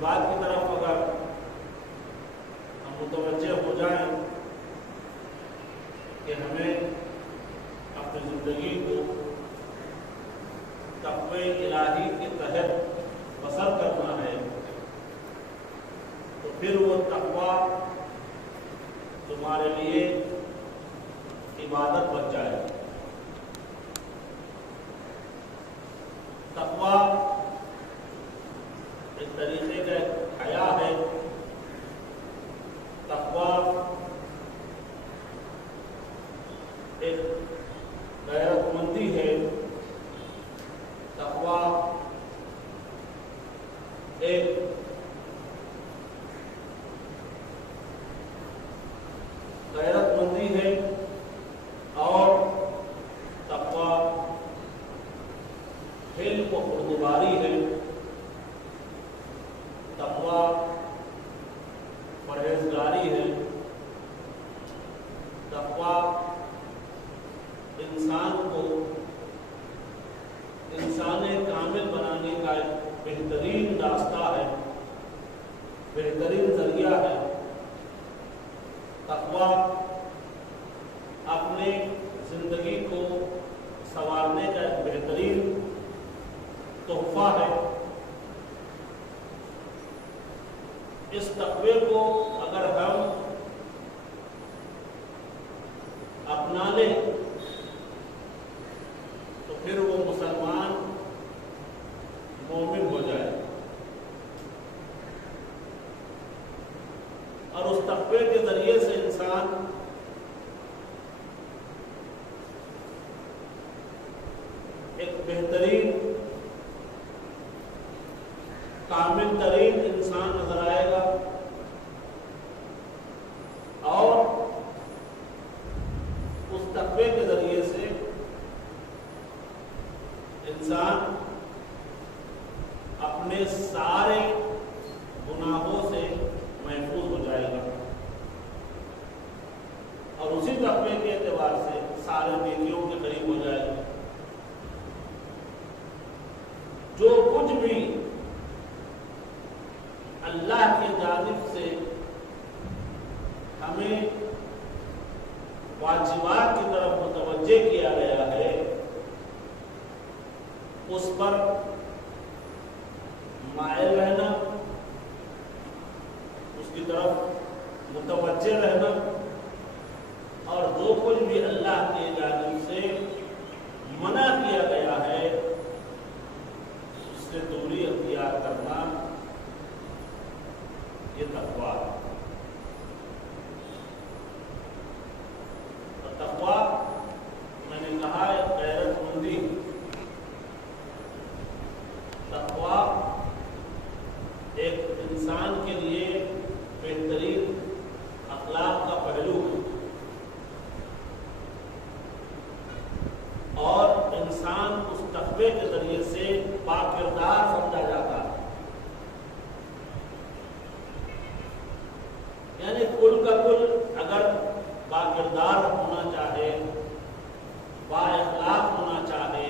بات کی طرف اگر ہم متوجہ ہو جائیں کہ ہمیں اپنی زندگی کو تقوی الہی کے تحت بسر کرنا ہے، تو پھر وہ تقوی تمہارے لیے عبادت بن جائے۔ تقوی ایک طریقے کا حیا ہے، تقوی ایک غیرت مندی ہے، تقوی ایک غیرت مندی ہے، اور تقوی علم و خودداری ہے، تقوی پرہیزگاری ہے، تقوی انسان کو انسان کامل بنانے کا ایک بہترین راستہ ہے، بہترین ذریعہ ہے۔ تقوی اپنے زندگی کو سنوارنے کا ایک بہترین تحفہ ہے۔ اس تقوی کو اگر ہم اپنا لیں تو پھر وہ مسلمان مومن ہو جائے، اور اس تقوی کے ذریعے سے انسان ایک بہترین کامل ترین انسان نظر آئے گا، اور اس تقوی کے ذریعے سے انسان اپنے سارے گناہوں سے محفوظ ہو جائے گا، اور اسی تقوی کے اعتبار سے سارے نیکیوں کے قریب ہو جائے گا۔ جو کچھ بھی اللہ کی جانب سے ہمیں واجبات کی طرف متوجہ کیا گیا ہے، اس پر مائل رہنا، اس کی طرف متوجہ رہنا، اور جو کچھ بھی اللہ کی جانب سے منع کیا گیا ہے اس سے دوری اختیار کرنا، یہ تقوی ہے۔ اور تقوی میں نے کہا ہے غیرت مندی، تقوی ایک انسان کے لیے بہترین اخلاق کا پہلو ہے، اور انسان اس تقوی کے ذریعے سے باکردار سمجھا جاتا ہے، یعنی کل کا کل اگر باکردار ہونا چاہے، با اخلاق ہونا چاہے،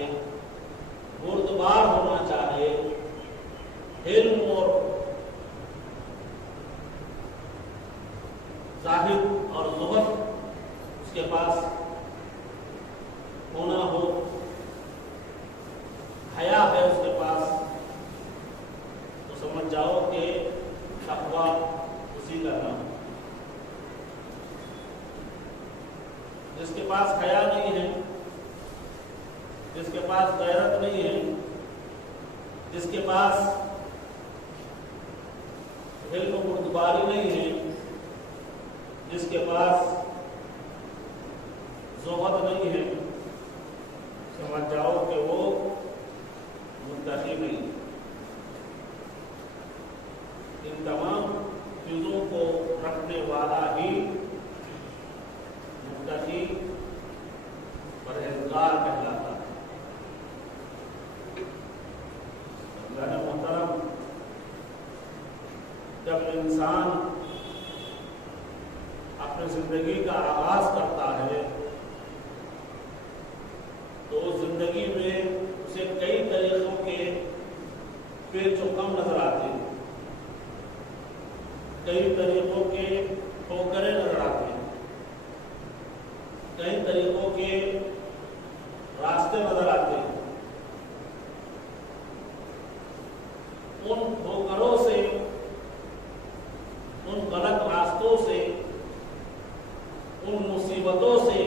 بردبار ہونا چاہے، علم اور زاہد اور زہد اس کے پاس ہونا ہو، حیا ہے اس کے پاس، تو سمجھ جاؤ کہ تقوی اسی کا نام۔ جس کے پاس حیا نہیں ہے، جس کے پاس غیرت نہیں ہے، جس کے پاس علم و بردباری نہیں ہے، جس کے پاس زہد نہیں ہے، سمجھ جاؤ کہ وہ متقی نہیں۔ ان تمام چیزوں کو رکھنے والا ہی متقی پرہیزگار کہلاتا ہے۔ محترم، جب انسان اپنی زندگی کا آغاز کرتا ہے تو اس زندگی میں اسے کئی طریقوں کے پیچ و خم نظر آتے ہیں، کئی طریقوں کے ٹھوکریں نظر آتے ہیں، کئی طریقوں کے راستے نظر آتے ہیں. ان ٹھوکروں سے، ان غلط راستوں سے، ان مصیبتوں سے،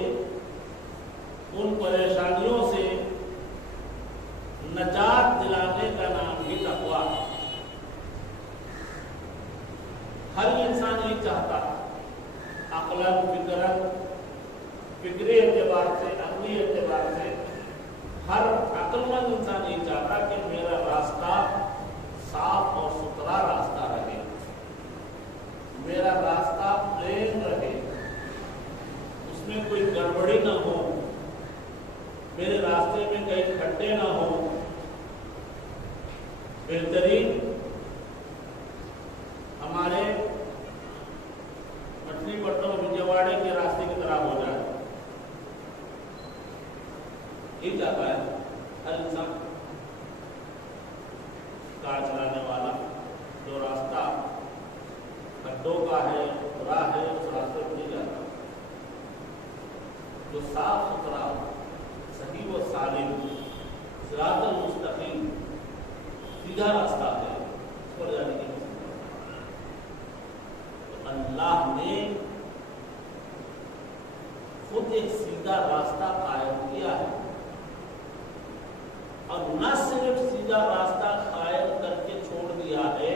ان پریشانیوں سے نجات دلانے کا نام ہی تقویٰ ہے. ہر انسان یہ چاہتا عقلاً، فکراً، فکری اعتبار سے، عقلی اعتبار سے ہر عقل مند انسان یہ چاہتا کہ میرا راستہ صاف اور ستھرا راستہ رہے، میرا راستہ پلین رہے، اس میں کوئی گڑبڑی نہ ہو، میرے راستے میں کئی کھڈے نہ ہو. بہترین ہمارے مچھلی پٹنم وجےواڑے کے راستے کی طرح ہو جائے، یہ چاہتا ہے ہر انسان. کار چلانے والا جو راستہ کھڈوں کا ہے، برا ہے، اس راستے میں نہیں جاتا. جو صاف ستھرا، صحیح و سالم، صراط المستقیم، سیدھا راستہ ہے، اس پر جانے کی کوشش کرتا ہے. تو اللہ نے خود ایک سیدھا راستہ قائم کیا ہے، اور نہ صرف سیدھا راستہ قائم کر کے چھوڑ دیا ہے،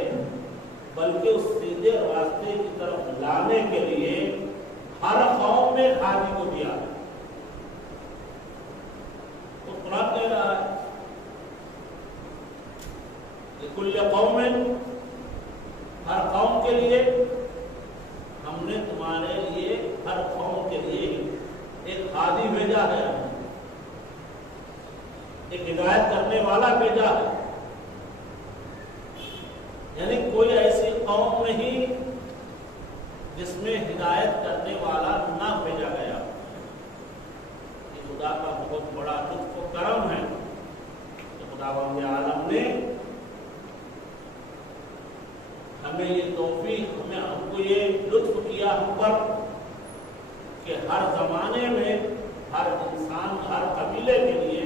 بلکہ اس سیدھے راستے کی طرف لانے کے لیے ہر قوم میں ہادی کو دیا ہے. تو قرآن کہہ رہا ہے لِكُلِّ قَوْمٍ، ہر قوم کے لیے ہم نے تمہارے لیے، ہر قوم کے لیے ایک ہادی بھیجا ہے، ایک ہدایت کرنے والا بھیجا ہے. یعنی کوئی ایسی قوم نہیں جس میں ہدایت کرنے والا نہ بھیجا گیا. یہ خدا کا بہت بڑا لطف و کرم ہے کہ خداوند عالم نے ہمیں یہ توفیق، ہم کو یہ لطف کیا ہم پر کہ ہر زمانے میں، ہر انسان، ہر قبیلے کے لیے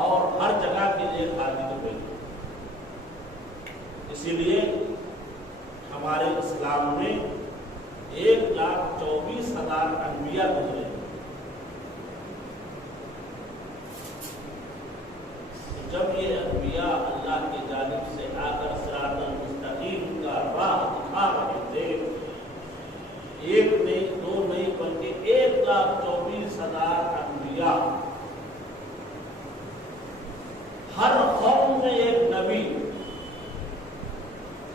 اور ہر جگہ کے لیے ہادی کو بھیجا. اسی لیے ہمارے اسلام میں 1,24,000 انبیاء گزرے. جب یہ انبیاء اللہ کی جانب سے آ کر صراط المستقیم کا راہ دکھا رہے تھے، ایک نہیں، دو نہیں، بلکہ 1,24,000 انبیاء، ہر قوم میں ایک نبی،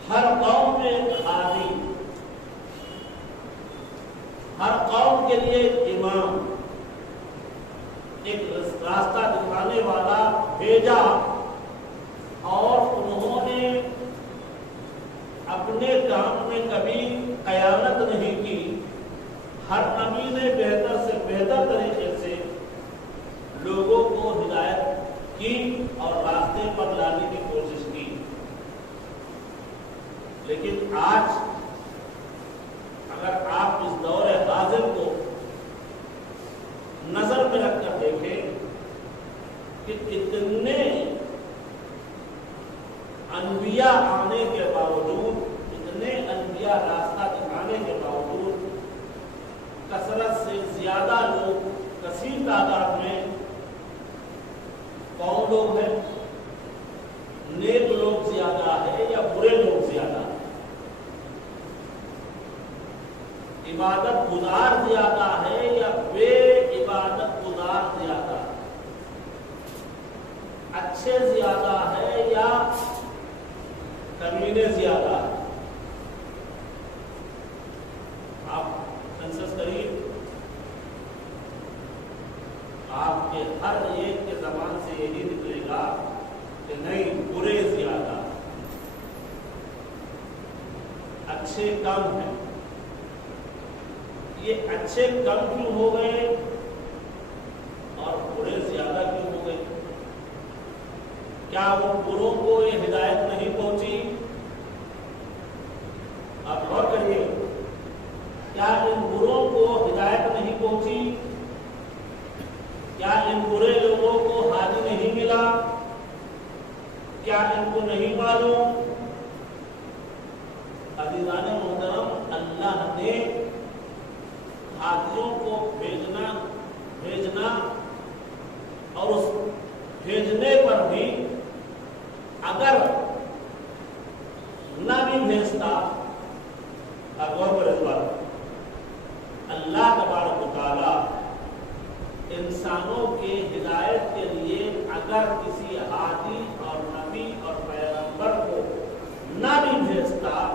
ہر قوم میں ایک ہادی، ہر قوم کے لیے ایک امام، ایک راستہ دکھانے والا بھیجا. اور انہوں نے اپنے کام میں کبھی خیانت نہیں کی. ہر نبی نے بہتر سے بہتر طریقے سے لوگوں کو ہدایت کی اور راستے پر لانے کی کوشش کی. لیکن آج اگر آپ اس دور حاضر کو نظر میں رکھ کر دیکھیں کہ اتنے انبیاء آنے کے باوجود، اتنے انبیاء راستہ دکھانے کے باوجود، کثرت سے زیادہ لوگ، کثیر تعداد میں کون لوگ ہیں؟ نیک لوگ زیادہ ہے یا برے لوگ زیادہ ہے؟ عبادت گزار زیادہ ہے یا بے عبادت گزار زیادہ ہے؟ اچھے زیادہ ہے یا کمینے زیادہ ہے؟ آپ سنسس قریب، آپ کے ہر ایک کے زبان سے یہی نکلے گا کہ نہیں، برے زیادہ، اچھے کم ہیں. یہ اچھے کم کیوں ہو گئے اور برے زیادہ کیوں ہو گئے؟ کیا ان بروں کو یہ ہدایت نہیں پہنچی ان کو نہیں معلوم؟ عزیزان محترم، اللہ نے ہاتھیوں کو بھیجنا اور اس بھیجنے پر بھی اگر نہ بھی بھیجتا، غور کریں اس بات، اللہ تبارک و تعالیٰ انسانوں کے ہدایت کے لیے اگر کسی ہادی اور نبی اور پیغمبر کو نہ بھی بھیجتا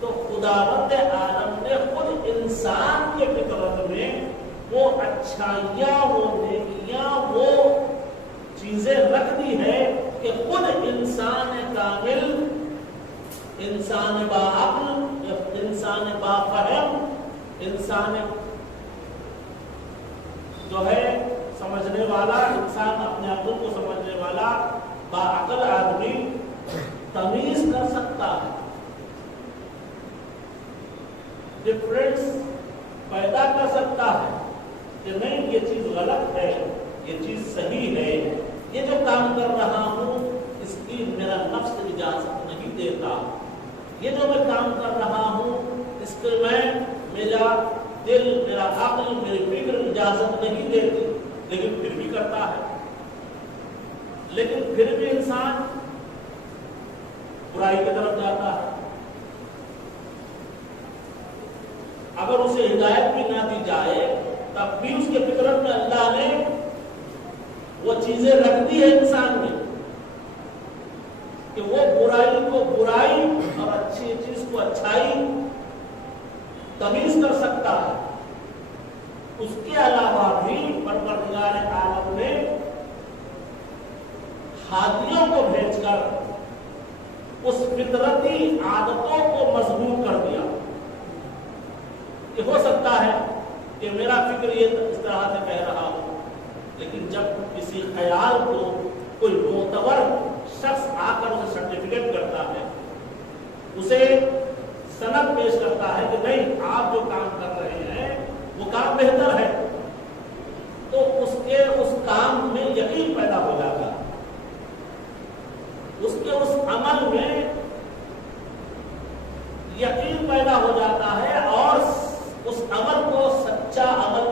تو خداوند عالم نے خود انسان کے فطرت میں وہ اچھائیاں، وہ نیکیاں، وہ چیزیں رکھ دی ہے کہ خود انسان کامل، انسان باعقل، انسان بافہم، انسان جو ہے سمجھنے والا، انسان اپنے عقل کو سمجھنے والا باعقل آدمی تمیز کر سکتا ہے، ڈفرینس پیدا کر سکتا ہے کہ نہیں یہ چیز غلط ہے، یہ چیز صحیح ہے، یہ جو کام کر رہا ہوں اس کی میرا نفس اجازت نہیں دیتا، یہ جو میں کام کر رہا ہوں اس کے میرا دل، میرا عقل، میری فکر اجازت نہیں دیتی، لیکن پھر بھی کرتا ہے، لیکن پھر بھی انسان برائی کی طرف جاتا ہے۔ اگر اسے ہدایت بھی نہ دی جائے تب بھی اس کے فطرت میں اللہ نے وہ چیزیں رکھ دی ہے انسان میں کہ وہ برائی کو برائی اور اچھی چیز کو اچھائی تمیز کر سکتا ہے۔ اس کے علاوہ بھی پروردگار عالم نے ہادیوں کو بھیج کر اس فطرتی عادتوں کو مضبوط کر دیا۔ یہ ہو سکتا ہے کہ میرا فکر یہ اس طرح سے کہہ رہا ہو، لیکن جب کسی خیال کو کوئی معتبر شخص آ کر اسے سرٹیفکیٹ کرتا ہے، اسے سند پیش کرتا ہے کہ نہیں آپ جو کام کر رہے ہیں وہ کام بہتر ہے، تو اس کام میں یقین پیدا ہو جاتا ہے، اس عمل میں یقین پیدا ہو جاتا ہے اور اس عمل کو سچا عمل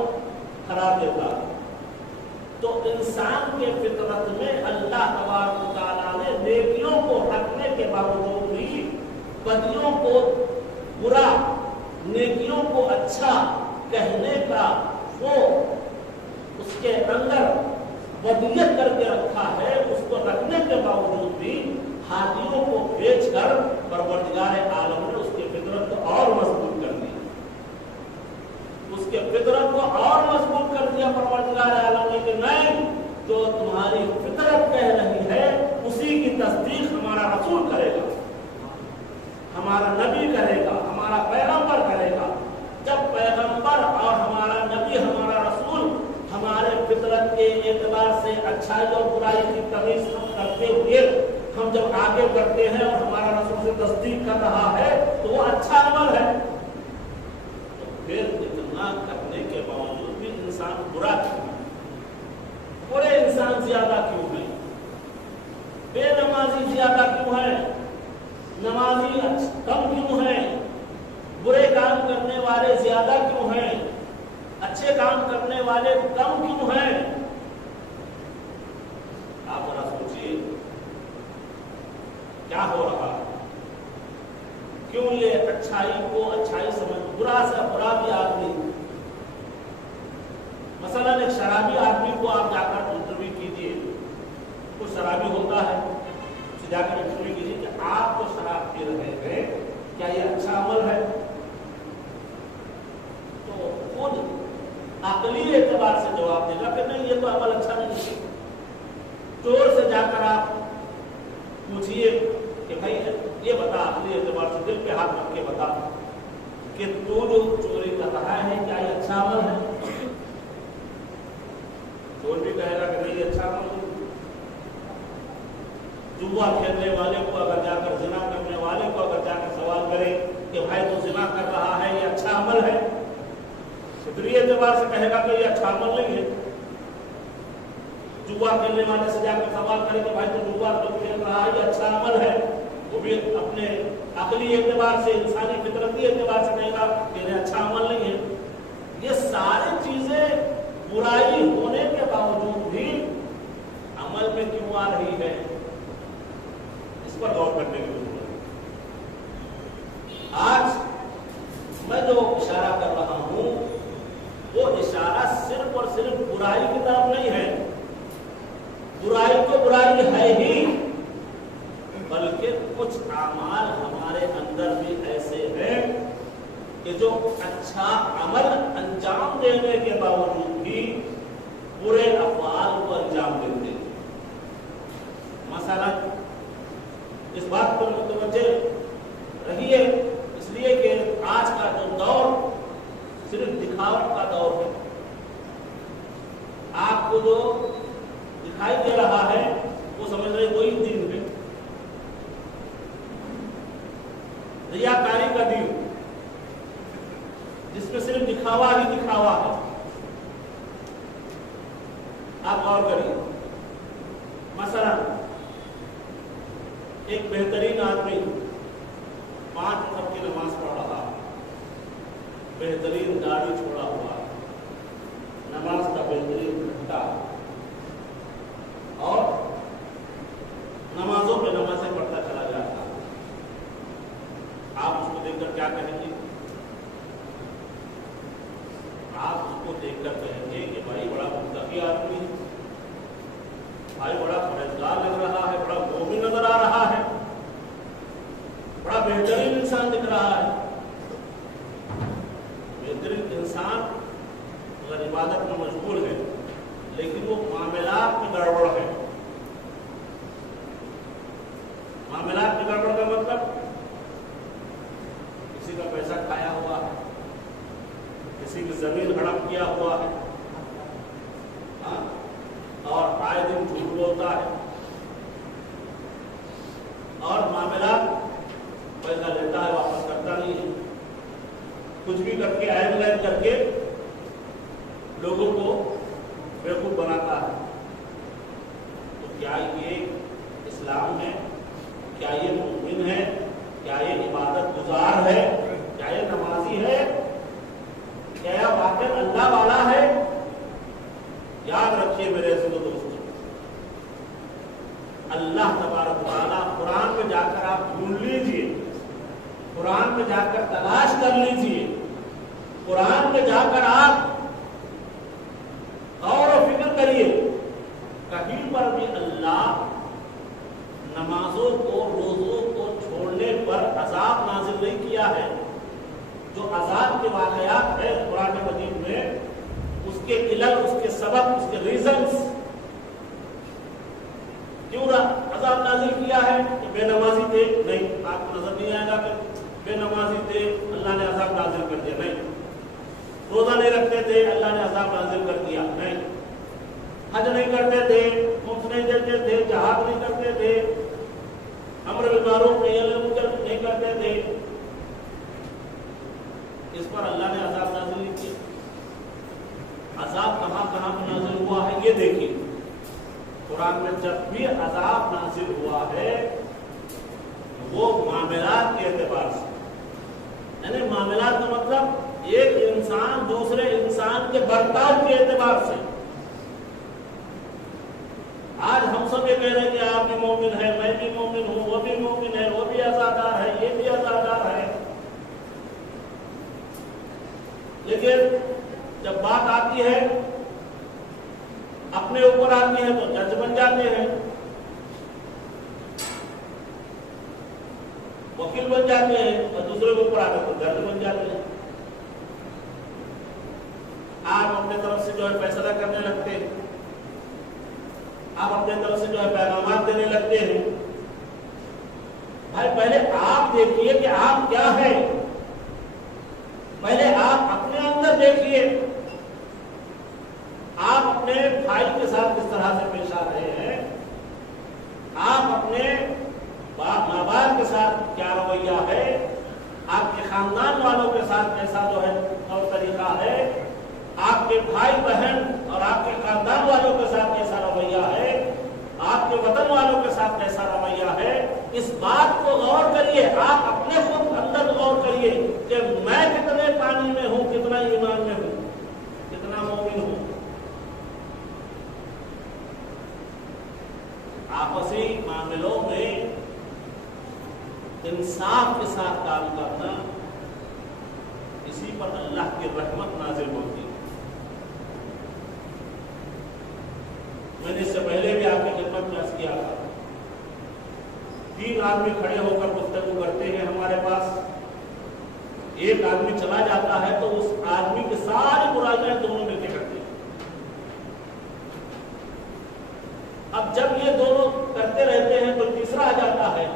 قرار دیتا ہے۔ تو انسان کے فطرت میں اللہ تبارک و تعالیٰ نے نیکیوں کو رکھنے کے باوجود بھی بدیوں کو برا، نیکیوں کو اچھا کہنے کا وہ اس کے اندر ودیت کر کے رکھا ہے۔ اس کو رکھنے کے باوجود بھی ہادیوں کو بھیج کر پروردگار عالم نے اس کے فطرت کو اور مضبوط کر دیا، اس کے فطرت کو اور مضبوط کر دیا پروردگار عالم نے کہ نہیں، جو تمہاری فطرت کہہ رہی ہے اسی کی تصدیق ہمارا رسول کرے گا، ہمارا نبی کرے گا، ہمارا پیغمبر کرے گا۔ جب پیغمبر اور ہمارا نبی، ہمارا رسول ہمارے فطرت کے اعتبار سے اچھائی اور برائی کی تمیز کرتے ہوئے ہم جب آگے بڑھتے ہیں اور ہمارا رسول سے تصدیق کر رہا ہے تو وہ اچھا عمل ہے، تو پھر اتنا کرنے کے باوجود بھی انسان برا کیوں ہے؟ برے انسان زیادہ کیوں ہے؟ بے نمازی زیادہ کیوں ہے؟ نمازی کم کیوں ہے؟ برے کام کرنے والے زیادہ کیوں ہیں؟ اچھے کام کرنے والے کم کیوں ہیں؟ آپ ذرا سوچیے کیا ہو رہا ہے؟ کیوں یہ اچھائی کو اچھائی سمجھ، برا سے برا بھی آدمی، مثلا ایک شرابی آدمی کو آپ جا کر انٹرویو کیجیے، کوئی شرابی ہوتا ہے، اسے جا کر انٹرویو کیجیے کہ آپ جو شراب پی رہے ہیں کیا یہ اچھا عمل ہے؟ تو خود عقلی اعتبار سے جواب دے گا کہ نہیں یہ تو عمل اچھا نہیں ہے۔ چور سے جا کر آپ پوچھئے کہ بھائی یہ بتا، عقلی اعتبار سے دل پہ ہاتھ رکھ کے بتا کہ تو جو چوری کر رہا ہے کیا یہ اچھا عمل ہے؟ چور بھی کہے گا کہ نہیں یہ اچھا عمل ہے۔ جوا کھیلنے والے کو اگر جا کر زنا کرنے والے کو اگر جا کر سوال کرے کہ بھائی تو زنا کر رہا ہے یہ اچھا عمل ہے، فطری اعتبار سے کہے گا کہ یہ اچھا عمل نہیں ہے۔ جوا کھیلنے والے سے جا کر سوال کرے کہ بھائی تو جوا تو کھیل رہا ہے، یہ اچھا عمل ہے، وہ بھی اپنے عقلی اعتبار سے، انسانی فطرتی اعتبار سے کہے گا کہ یہ اچھا عمل نہیں ہے۔ یہ ساری چیزیں برائی ہونے کے باوجود بھی عمل میں کیوں آ رہی ہے، اس پر غور کرنے کی ضرورت ہے۔ آج میں جو اشارہ کر رہا ہوں وہ اشارہ صرف اور صرف برائی کی طرف نہیں ہے، برائی تو برائی ہے ہی، بلکہ کچھ اعمال ہمارے اندر بھی ایسے ہیں کہ جو اچھا عمل انجام دینے کے باوجود بھی برے افعال کو انجام دیتے ہیں۔ مثلا اس بات پر متوجہ رہیے، اس لیے کہ آج کا جو دور صرف دکھاوٹ کا دور ہے۔ آپ کو جو دکھائی دے رہا ہے وہ سمجھ رہے وہی دین ہے، ریاکاری کا دین، جس میں صرف دکھاوا ہی دکھاوا ہے۔ آپ غور کریے، مثلا ایک بہترین آدمی 5 وقت کی نماز پڑھ رہا، بہترین داڑھی چھوڑا ہوا، نماز کا بہترین گھنٹہ، اور نمازوں پہ نمازیں پڑھتا چلا جاتا، آپ اس کو دیکھ کر کیا کہیں گے؟ آپ اس کو دیکھ کر کہیں گے کہ بھائی بڑا متقی آدمی ہے، بھائی بڑا پرہیزگار لگ رہا ہے، بڑا مومن نظر آ رہا ہے، بڑا بہترین انسان دکھ رہا ہے۔ بہترین انسان اگر عبادت میں مشغول ہے لیکن وہ معاملات میں گڑبڑ ہے، معاملات میں گڑبڑ کا مطلب کسی کا پیسہ کھایا ہوا ہے، کسی کی زمین ہڑپ کیا ہوا ہے، اور آئے دن جھوٹ بولتا ہے، اور معاملات پیسہ لیتا ہے واپس کرتا نہیں ہے، کچھ بھی کر کے عیب غیب کر کے لوگوں کو بیوقوف بناتا ہے۔ تو کیا یہ اسلام ہے؟ کیا یہ مومن ہے؟ کیا یہ عبادت گزار ہے؟ کیا یہ نمازی ہے؟ کیا یہ واقعی اللہ والا ہے؟ یاد رکھیے میرے عزیز و دوستو، اللہ تبارک و تعالیٰ قرآن میں جا کر آپ ڈھونڈ لیجئے، قرآن میں جا کر تلاش کر لیجئے، قرآن میں جا کر آپ غور و فکر کریے، کہیں پر بھی اللہ نمازوں کو، روزوں کو چھوڑنے پر عذاب نازل نہیں کیا ہے۔ جو عذاب کے واقعات ہیں قرآن مجید میں، اس کے علل، اس کے سبب، اس کے ریزنز، کیوں عذاب نازل کیا ہے؟ کہ بے نمازی تھے؟ نہیں، آپ کو نظر نہیں آئے گا کہ بے نمازی تھے اللہ نے عذاب نازل کر دیا؟ نہیں۔ روزہ نہیں رکھتے تھے اللہ نے عذاب نازل کر دیا؟ نہیں۔ حج نہیں کرتے تھے، مفت نہیں دیتے تھے، جہاد نہیں کرتے تھے، امر بالمعروف نہیں کرتے تھے، اس پر اللہ نے عذاب نازل نہیں کیا۔ عذاب کہاں کہاں پہ نازل ہوا ہے یہ دیکھیے، قرآن میں جب بھی عذاب نازل ہوا ہے وہ معاملات کے اعتبار سے، یعنی معاملات کا مطلب ایک انسان دوسرے انسان کے برتاؤ کے اعتبار سے۔ آج ہم سب یہ کہہ رہے ہیں کہ آپ بھی مومن ہے، میں بھی مومن ہوں، وہ بھی مومن ہے، وہ بھی عزادار ہے، یہ بھی عزادار ہے، لیکن جب بات آتی ہے اپنے اوپر آتی ہے تو جج بن جاتے ہیں، وکیل بن جاتے ہیں، اور دوسرے کے اوپر آتے تو جج بن جاتے ہیں۔ آپ اپنے طرف سے جو ہے فیصلہ کرنے لگتے ہیں، آپ اپنے طرف سے جو ہے پیغامات دینے لگتے ہیں۔ بھائی پہلے آپ دیکھیے کہ آپ کیا ہے، پہلے آپ اپنے اندر دیکھیے، آپ اپنے بھائی کے ساتھ کس طرح سے پیش آ رہے ہیں، آپ اپنے ماں باپ کے ساتھ کیا رویہ ہے، آپ کے خاندان والوں کے ساتھ کیسا جو ہے طور طریقہ ہے، آپ کے بھائی بہن اور آپ کے خاندان والوں کے ساتھ کیسا رویہ ہے، آپ کے وطن والوں کے ساتھ کیسا رویہ ہے، اس بات کو غور کریے. آپ اپنے خود اندر غور کریے کہ میں کتنے پانی میں ہوں، کتنا ایمان میں ہوں، کتنا مومن ہوں. آپسی معاملوں میں انصاف کے ساتھ کام کرنا، اسی پر اللہ کی رحمت نازل ہوتی ہے. میں نے اس سے پہلے بھی آپ کی خدمت میں عرض کیا تھا، 3 آدمی کھڑے ہو کر گفتگو کرتے ہیں ہمارے پاس، ایک آدمی چلا جاتا ہے تو اس آدمی کی ساری برائیاں دونوں مل کے کرتے ہیں. اب جب یہ دونوں کرتے رہتے ہیں تو تیسرا آ جاتا ہے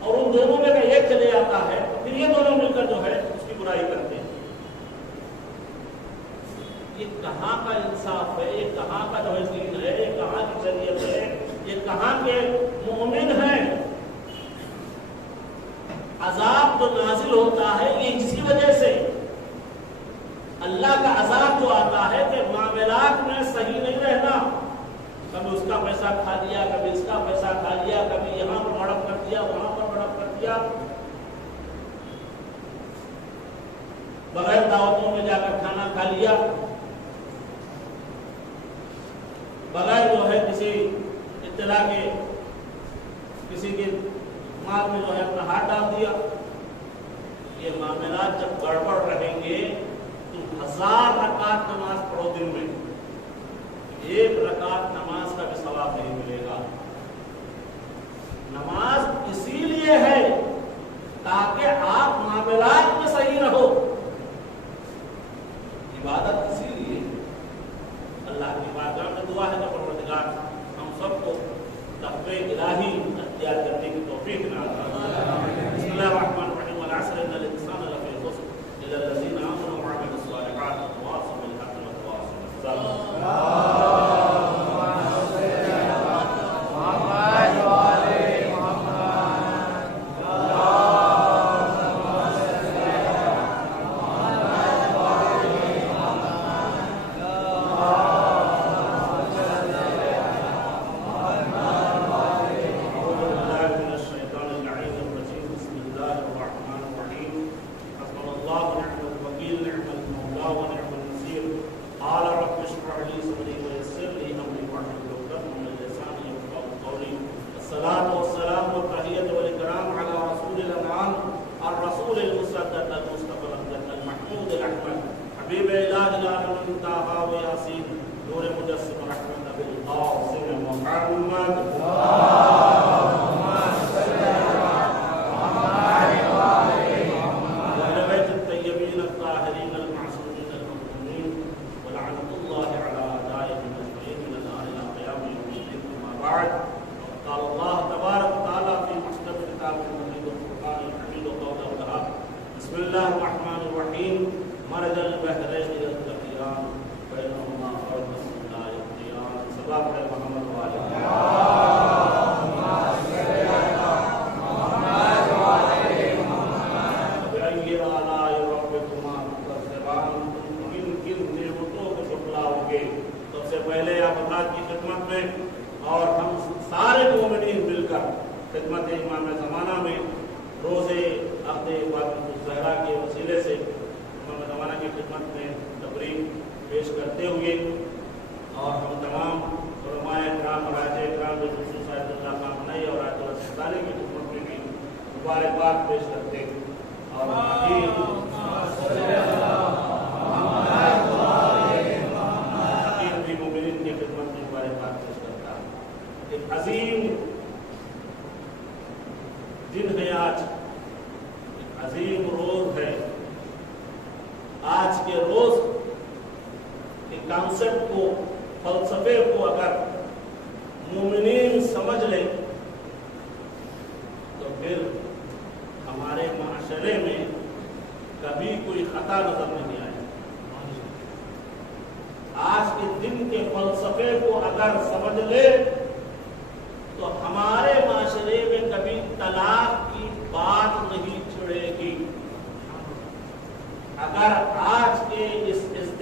اور ان دونوں میں سے ایک چلے جاتا ہے تو پھر یہ دونوں مل کر جو ہے اس کی برائی کرتے ہیں. یہ کہاں کا انصاف ہے، یہ کہاں کا جو ہے دین ہے، یہ کہاں کی شریعت ہے، یہ کہاں کے مومن ہیں. عذاب جو نازل ہوتا ہے یہ اسی وجہ سے، اللہ کا عذاب جو آتا ہے کہ معاملات میں صحیح نہیں رہنا. کبھی اس کا پیسہ کھا لیا، کبھی اس کا پیسہ کھا لیا، کبھی یہاں پر ہڑپ کر دیا، وہاں پر ہڑپ کر دیا، بغیر دعوتوں میں جا کر کھانا کھا لیا، بغیر جو ہے کسی اطلاع کے کسی کے مال میں جو ہے اپنا ہاتھ ڈال دیا. یہ معاملات جب گڑبڑ رہیں گے تو 1000 رکعت نماز پڑھو دن میں، 1 رکعت نماز کا بھی ثواب نہیں ملے گا. نماز اسی لیے ہے تاکہ آپ معاملات میں صحیح رہو. عبادت اسی لیے. اللہ کی بارگاہ میں دعا ہے کہ پروردگار ہم سب کو تقوی الہی اختیار کرنے کی توفیق عطا فرمائے. بسم اللہ الرحمن الرحیم. والعصر ان الانسان لفی خسر الا الذین آمنوا وعملوا الصالحات وتواصوا بالحق وتواصوا بالصبر.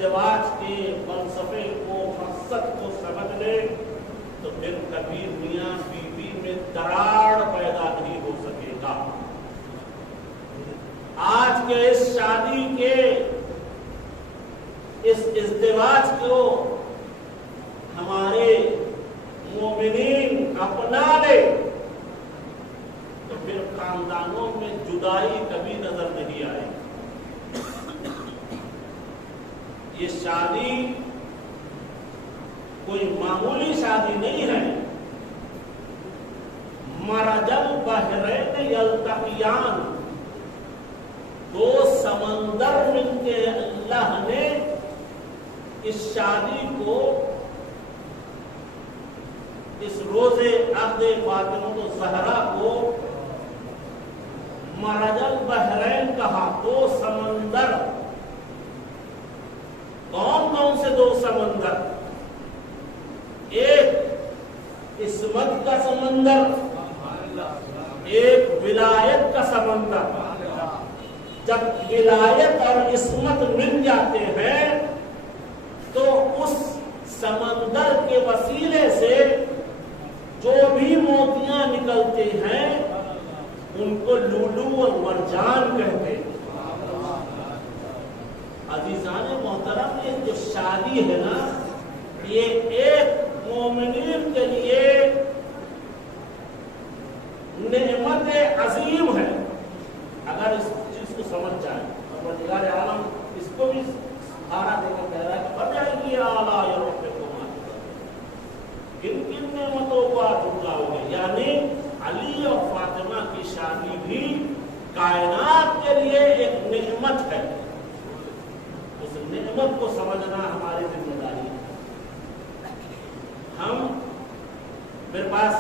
ازدواج کے فلسفے کو، مقصد کو سمجھ لے تو پھر کبھی میاں بیوی میں دراڑ پیدا نہیں ہو سکے گا۔ آج کے اس شادی کے، اس ازدواج کو ہمارے مومنین اپنا لے تو پھر خاندانوں میں جدائی کبھی نظر نہیں آئے۔ یہ شادی کوئی معمولی شادی نہیں ہے۔ مرج البحرین یلتقیان، دو سمندر مل کے اللہ نے اس شادی کو، اس روزے عقد فاطمہ الزہرا کو مرج البحرین کہا، دو سمندر۔ کون کون سے دو سمندر؟ ایک عصمت کا سمندر، ایک ولایت کا سمندر۔ جب ولایت اور عصمت مل جاتے ہیں تو اس سمندر کے وسیلے سے جو بھی موتیاں نکلتے ہیں ان کو لولو اور مرجان کہتے ہیں۔ عزیزان محترم، یہ جو شادی ہے نا، یہ ایک مومنین کے لیے نعمت عظیم ہے اگر اس چیز کو سمجھ جائے۔ اور پروردگار عالم اس کو بھی سہارا دے کر کہہ رہا ہے کہ فَبِأَيِّ آلَاءِ رَبِّكُمَا تُكَذِّبَانِ، کن کن نعمتوں کو آپ جھٹلاؤ گے؟ یعنی علی اور فاطمہ کی شادی بھی کائنات کے لیے ایک نعمت ہے۔ اس نعمت کو سمجھنا ہماری ذمہ داری ہے۔ ہم، میرے پاس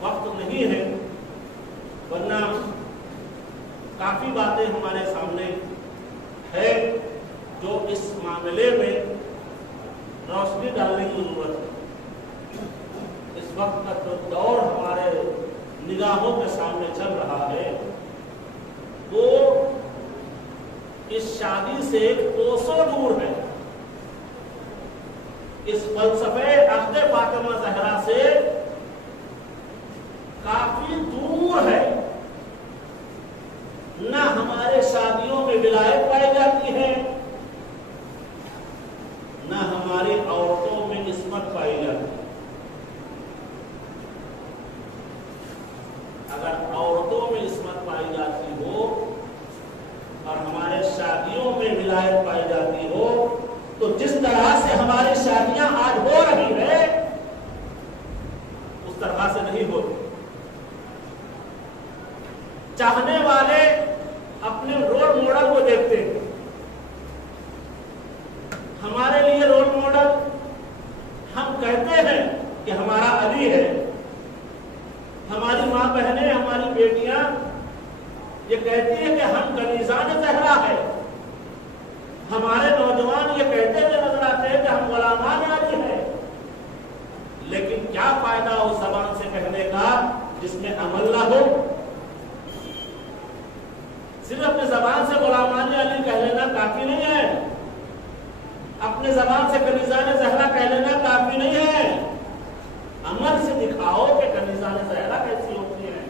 وقت نہیں ہے ورنہ کافی باتیں ہمارے سامنے ہے جو اس معاملے میں روشنی ڈالنے کی ضرورت ہے۔ اس وقت کا جو دور ہمارے نگاہوں کے سامنے چل رہا ہے وہ اس شادی سے کوسوں دور ہے، اس فلسفے عقد فاطمہ زہرا سے کافی دور ہے۔ نہ ہمارے شادیوں میں ولایت پائی جاتی ہے، نہ ہماری عورتوں میں عصمت پائی جاتی ہے۔ اگر عورتوں میں عصمت پائی جاتی ہو اور ہمارے شادیوں میں ولایت پائی جاتی ہو تو جس طرح سے ہماری شادیاں آج ہو رہی ہے اس طرح سے نہیں ہوتی۔ چاہنے والے اپنے رول ماڈل کو دیکھتے ہیں۔ ہمارے لیے رول ماڈل، ہم کہتے ہیں کہ ہمارا علی ہے، ہماری ماں بہنیں، ہماری بیٹیاں یہ کہتی ہیں کہ ہم کنیزان زہرا ہے، ہمارے نوجوان یہ کہتے ہوئے نظر آتے ہیں کہ ہم غلامان علی ہیں۔ لیکن کیا فائدہ اس زبان سے کہنے کا جس میں عمل نہ ہو؟ صرف اپنے زبان سے غلامان علی کہہ لینا کافی نہیں ہے، اپنے زبان سے کنیزان زہرا کہہ لینا کافی نہیں ہے۔ عمل سے دکھاؤ کہ کنیزان زہرا کیسی ہوتی ہیں،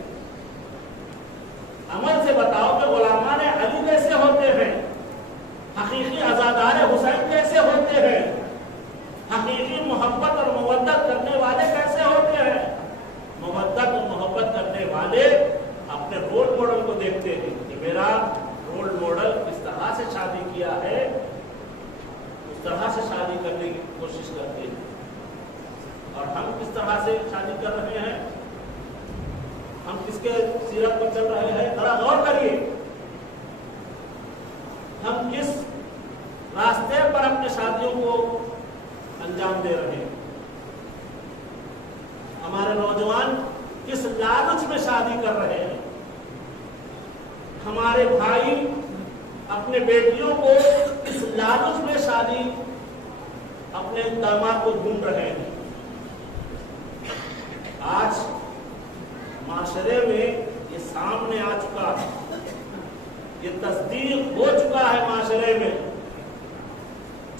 عمل سے بتاؤ کہ غلامان علی کیسے ہوتے ہیں، حقیقی عزادار حسین کیسے ہوتے ہیں، حقیقی محبت اور مودت کرنے والے کیسے ہوتے ہیں۔ مودت اور محبت کرنے والے اپنے رول ماڈل کو دیکھتے ہیں کہ میرا رول ماڈل کس طرح سے شادی کیا ہے، اس طرح سے شادی کرنے کی کوشش کرتے ہیں۔ اور ہم کس طرح سے شادی کر رہے ہیں، ہم کس کے سیرت پر چل رہے ہیں، ذرا غور کریے۔ ہم کس راستے پر اپنے شادیوں کو انجام دے رہے ہیں، ہمارے نوجوان کس لالچ میں شادی کر رہے ہیں، ہمارے بھائی اپنے بیٹیوں کو اس لالچ میں شادی اپنے داماد کو ڈھونڈ رہے ہیں۔ آج معاشرے میں یہ سامنے آ چکا ہے، یہ تصدیق ہو چکا ہے معاشرے میں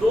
2